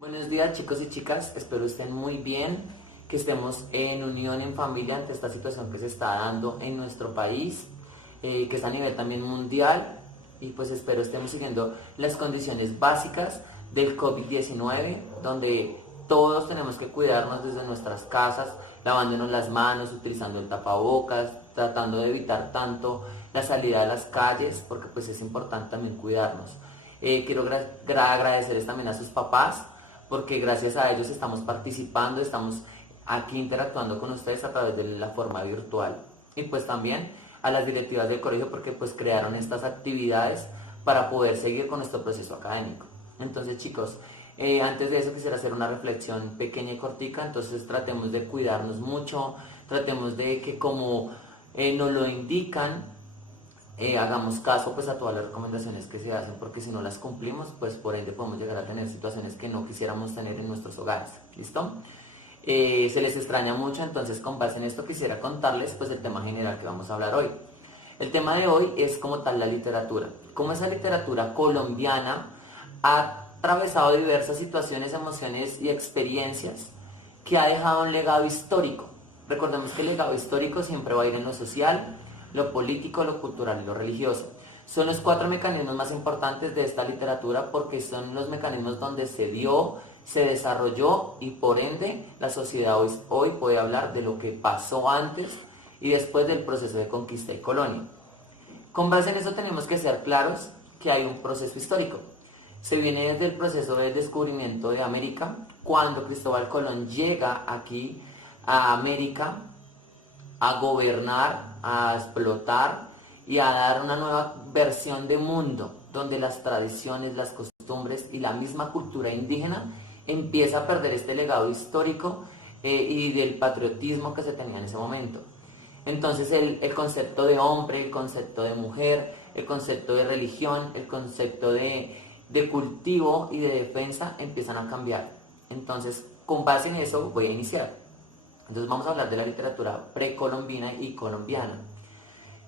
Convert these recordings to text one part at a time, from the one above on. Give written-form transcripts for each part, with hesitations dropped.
Buenos días chicos y chicas, espero estén muy bien, que estemos en unión, en familia ante esta situación que se está dando en nuestro país, que es a nivel también mundial y pues espero estemos siguiendo las condiciones básicas del COVID-19, donde todos tenemos que cuidarnos desde nuestras casas, lavándonos las manos, utilizando el tapabocas, tratando de evitar tanto la salida a las calles, porque pues es importante también cuidarnos. Quiero agradecerles también a sus papás porque gracias a ellos estamos participando, estamos aquí interactuando con ustedes a través de la forma virtual. Y pues también a las directivas del colegio porque pues crearon estas actividades para poder seguir con nuestro proceso académico. Entonces chicos, antes de eso quisiera hacer una reflexión pequeña y cortica, entonces tratemos de cuidarnos mucho, tratemos de que como nos lo indican, hagamos caso pues a todas las recomendaciones que se hacen, porque si no las cumplimos pues por ende podemos llegar a tener situaciones que no quisiéramos tener en nuestros hogares. ¿Listo? Se les extraña mucho, entonces con base en esto quisiera contarles pues el tema general que vamos a hablar hoy. El tema de hoy es como tal la literatura, cómo esa literatura colombiana ha atravesado diversas situaciones, emociones y experiencias que ha dejado un legado histórico. Recordemos que el legado histórico siempre va a ir en lo social, lo político, lo cultural y lo religioso. Son los cuatro mecanismos más importantes de esta literatura porque son los mecanismos donde se dio, se desarrolló y por ende la sociedad hoy puede hablar de lo que pasó antes y después del proceso de conquista y colonia. Con base en eso tenemos que ser claros que hay un proceso histórico. Se viene desde el proceso de descubrimiento de América, cuando Cristóbal Colón llega aquí a América a gobernar, a explotar y a dar una nueva versión de mundo, donde las tradiciones, las costumbres y la misma cultura indígena empieza a perder este legado histórico y del patriotismo que se tenía en ese momento. Entonces el concepto de hombre, el concepto de mujer, el concepto de religión, el concepto de cultivo y de defensa empiezan a cambiar. Entonces, con base en eso voy a iniciar. Entonces vamos a hablar de la literatura precolombina y colombiana.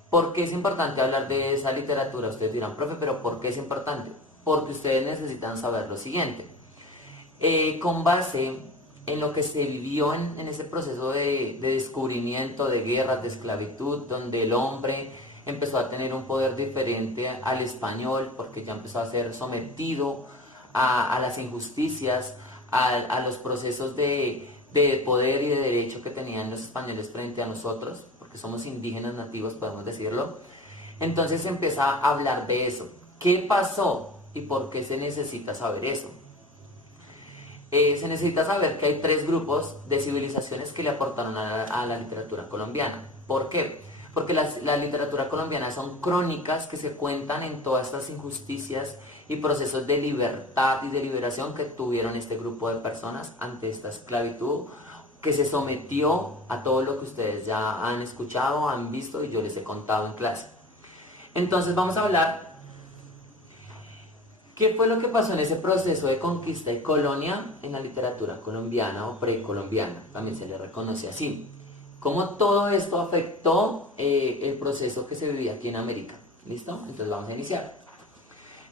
¿Por qué es importante hablar de esa literatura? Ustedes dirán, profe, pero ¿por qué es importante? Porque ustedes necesitan saber lo siguiente. Con base en lo que se vivió en ese proceso de descubrimiento, de guerras, de esclavitud, donde el hombre empezó a tener un poder diferente al español, porque ya empezó a ser sometido a las injusticias, a los procesos de poder y de derecho que tenían los españoles frente a nosotros, porque somos indígenas nativos, podemos decirlo. Entonces se empieza a hablar de eso. ¿Qué pasó y por qué se necesita saber eso? Se necesita saber que hay tres grupos de civilizaciones que le aportaron a la literatura colombiana. ¿Por qué? Porque la literatura colombiana son crónicas que se cuentan en todas estas injusticias y procesos de libertad y de liberación que tuvieron este grupo de personas ante esta esclavitud que se sometió a todo lo que ustedes ya han escuchado, han visto y yo les he contado en clase. Entonces vamos a hablar qué fue lo que pasó en ese proceso de conquista y colonia en la literatura colombiana o precolombiana, también se le reconoce así. Cómo todo esto afectó el proceso que se vivía aquí en América. ¿Listo? Entonces vamos a iniciar.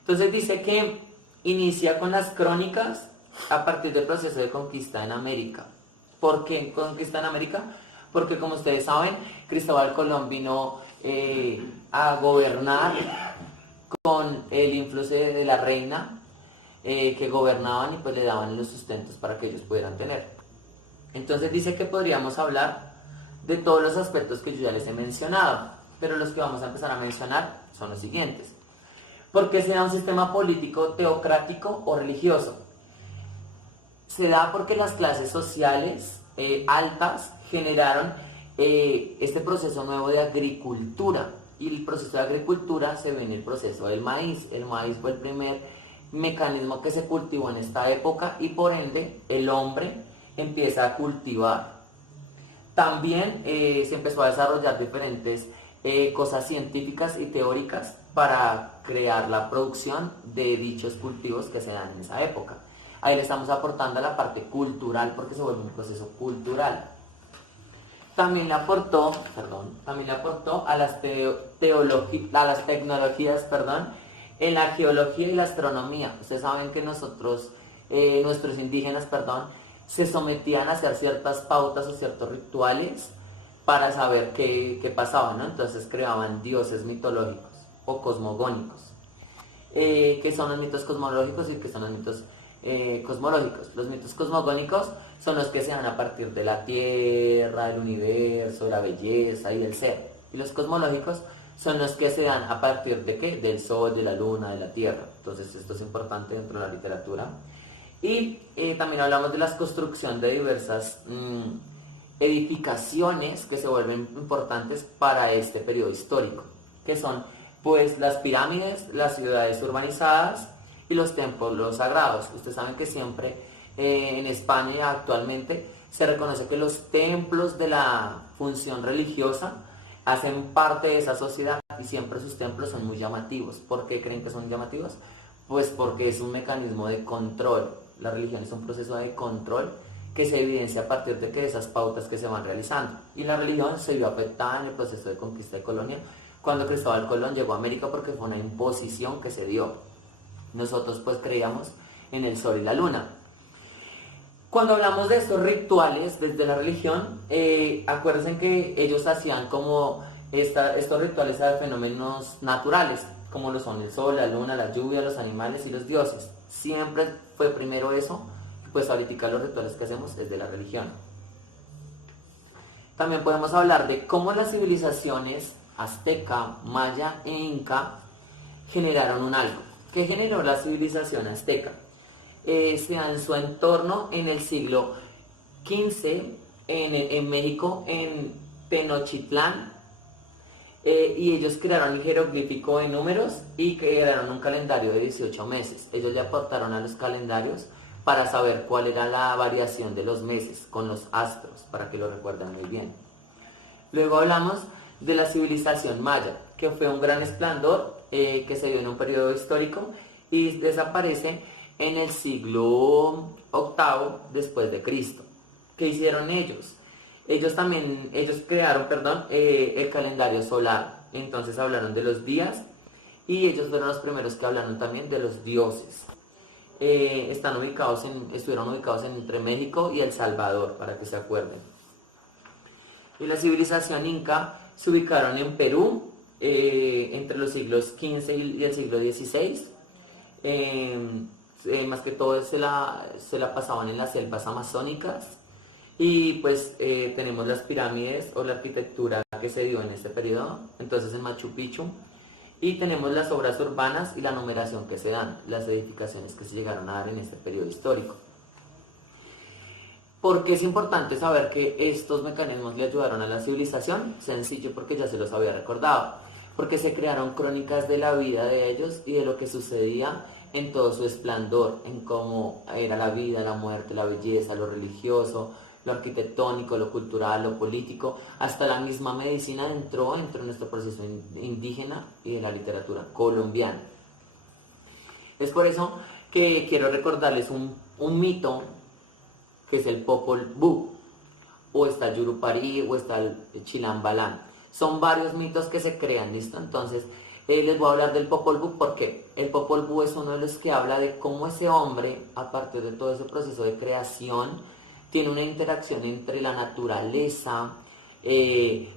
Entonces dice que inicia con las crónicas a partir del proceso de conquista en América. ¿Por qué conquista en América? Porque como ustedes saben, Cristóbal Colón vino a gobernar con el influjo de la reina que gobernaban y pues le daban los sustentos para que ellos pudieran tener. Entonces dice que podríamos hablar de todos los aspectos que yo ya les he mencionado, pero los que vamos a empezar a mencionar son los siguientes. ¿Por qué se da un sistema político teocrático o religioso? Se da porque las clases sociales altas generaron este proceso nuevo de agricultura, y el proceso de agricultura se ve en el proceso del maíz. El maíz fue el primer mecanismo que se cultivó en esta época y por ende el hombre empieza a cultivar. También se empezó a desarrollar diferentes cosas científicas y teóricas para crear la producción de dichos cultivos que se dan en esa época. Ahí le estamos aportando a la parte cultural porque se vuelve un proceso cultural. También le aportó a las tecnologías, en la geología y la astronomía. Ustedes saben que nosotros nuestros indígenas, perdón, se sometían a hacer ciertas pautas o ciertos rituales para saber qué pasaba, ¿no? Entonces creaban dioses mitológicos o cosmogónicos. ¿Qué son los mitos cosmológicos y qué son los mitos cosmológicos? Los mitos cosmogónicos son los que se dan a partir de la Tierra, del universo, de la belleza y del ser. Y los cosmológicos son los que se dan a partir de ¿qué? Del Sol, de la Luna, de la Tierra. Entonces esto es importante dentro de la literatura. Y también hablamos de la construcción de diversas edificaciones que se vuelven importantes para este periodo histórico, que son pues las pirámides, las ciudades urbanizadas y los templos sagrados. Ustedes saben que siempre en España actualmente se reconoce que los templos de la función religiosa hacen parte de esa sociedad y siempre sus templos son muy llamativos. ¿Por qué creen que son llamativos? Pues porque es un mecanismo de control. La religión es un proceso de control que se evidencia a partir de que esas pautas que se van realizando. Y la religión se vio afectada en el proceso de conquista de colonia cuando Cristóbal Colón llegó a América, porque fue una imposición que se dio. Nosotros pues creíamos en el sol y la luna. Cuando hablamos de estos rituales desde la religión, acuérdense que ellos hacían como estos rituales a fenómenos naturales, como lo son el sol, la luna, la lluvia, los animales y los dioses. Siempre fue primero eso, pues ahorita los rituales que hacemos es de la religión. También podemos hablar de cómo las civilizaciones azteca, maya e inca generaron un algo. ¿Qué generó la civilización azteca? Se da en su entorno en el siglo XV en México, en Tenochtitlán, y ellos crearon el jeroglífico de números y crearon un calendario de 18 meses. Ellos le aportaron a los calendarios para saber cuál era la variación de los meses con los astros, para que lo recuerden muy bien. Luego hablamos de la civilización maya, que fue un gran esplendor que se dio en un periodo histórico y desaparece en el siglo VIII después de Cristo. ¿Qué hicieron ellos? Ellos crearon, el calendario solar. Entonces hablaron de los días y ellos fueron los primeros que hablaron también de los dioses. Estuvieron ubicados entre México y El Salvador, para que se acuerden. Y la civilización inca se ubicaron en Perú entre los siglos XV y el siglo XVI. Más que todo se la pasaban en las selvas amazónicas. Y pues tenemos las pirámides o la arquitectura que se dio en este periodo, entonces en Machu Picchu. Y tenemos las obras urbanas y la numeración que se dan, las edificaciones que se llegaron a dar en este periodo histórico. ¿Por qué es importante saber que estos mecanismos le ayudaron a la civilización? Sencillo, porque ya se los había recordado. Porque se crearon crónicas de la vida de ellos y de lo que sucedía en todo su esplendor, en cómo era la vida, la muerte, la belleza, lo religioso, lo arquitectónico, lo cultural, lo político, hasta la misma medicina entró en nuestro proceso indígena y de la literatura colombiana. Es por eso que quiero recordarles un mito que es el Popol Vuh, o está el Yurupari, o está el Chilambalán. Son varios mitos que se crean, ¿listo? Entonces, les voy a hablar del Popol Vuh porque el Popol Vuh es uno de los que habla de cómo ese hombre, a partir de todo ese proceso de creación, tiene una interacción entre la naturaleza,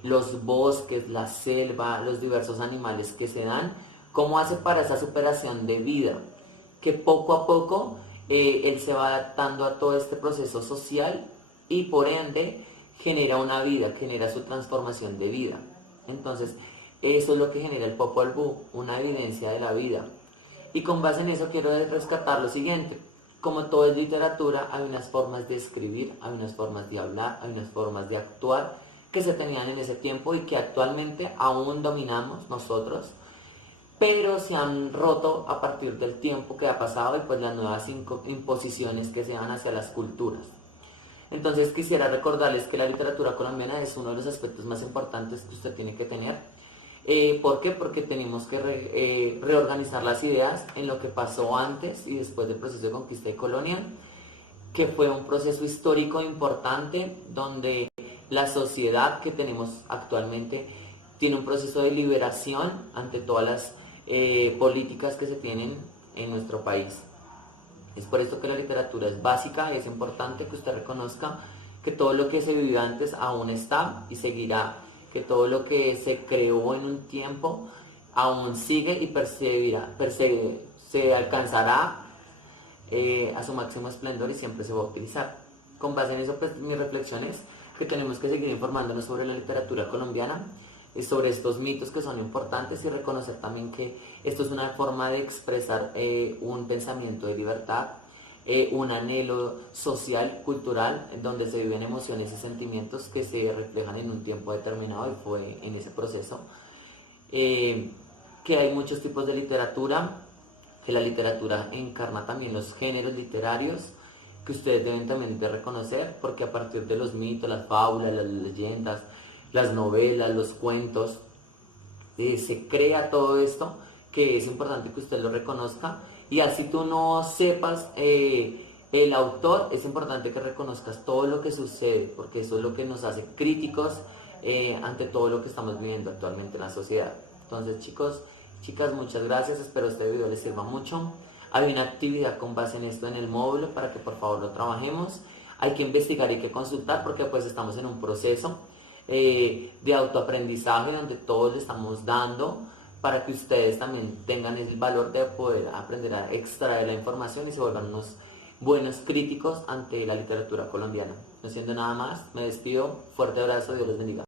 los bosques, la selva, los diversos animales que se dan, cómo hace para esa superación de vida, que poco a poco él se va adaptando a todo este proceso social y por ende genera una vida, genera su transformación de vida. Entonces, eso es lo que genera el Popol Vuh, una evidencia de la vida. Y con base en eso quiero rescatar lo siguiente. Como todo es literatura, hay unas formas de escribir, hay unas formas de hablar, hay unas formas de actuar que se tenían en ese tiempo y que actualmente aún dominamos nosotros, pero se han roto a partir del tiempo que ha pasado y pues las nuevas imposiciones que se dan hacia las culturas. Entonces quisiera recordarles que la literatura colombiana es uno de los aspectos más importantes que usted tiene que tener. ¿Por qué? Porque tenemos que reorganizar las ideas en lo que pasó antes y después del proceso de conquista y colonia, que fue un proceso histórico importante donde la sociedad que tenemos actualmente tiene un proceso de liberación ante todas las políticas que se tienen en nuestro país. Es por esto que la literatura es básica, es importante que usted reconozca que todo lo que se vivió antes aún está y seguirá, que todo lo que se creó en un tiempo aún sigue y se alcanzará a su máximo esplendor y siempre se va a utilizar. Con base en eso, pues mi reflexión es que tenemos que seguir informándonos sobre la literatura colombiana, sobre estos mitos que son importantes y reconocer también que esto es una forma de expresar un pensamiento de libertad, un anhelo social, cultural, donde se viven emociones y sentimientos que se reflejan en un tiempo determinado y fue en ese proceso. Que hay muchos tipos de literatura, que la literatura encarna también los géneros literarios, que ustedes deben también de reconocer, porque a partir de los mitos, las fábulas, las leyendas, las novelas, los cuentos, se crea todo esto, que es importante que usted lo reconozca, y así tú no sepas el autor, es importante que reconozcas todo lo que sucede, porque eso es lo que nos hace críticos ante todo lo que estamos viviendo actualmente en la sociedad. Entonces, chicos, chicas, muchas gracias, espero este video les sirva mucho. Hay una actividad con base en esto en el módulo para que por favor lo trabajemos. Hay que investigar y que consultar porque pues estamos en un proceso de autoaprendizaje donde todos le estamos dando para que ustedes también tengan el valor de poder aprender a extraer la información y se vuelvan unos buenos críticos ante la literatura colombiana. No siendo nada más, me despido, fuerte abrazo, Dios los bendiga.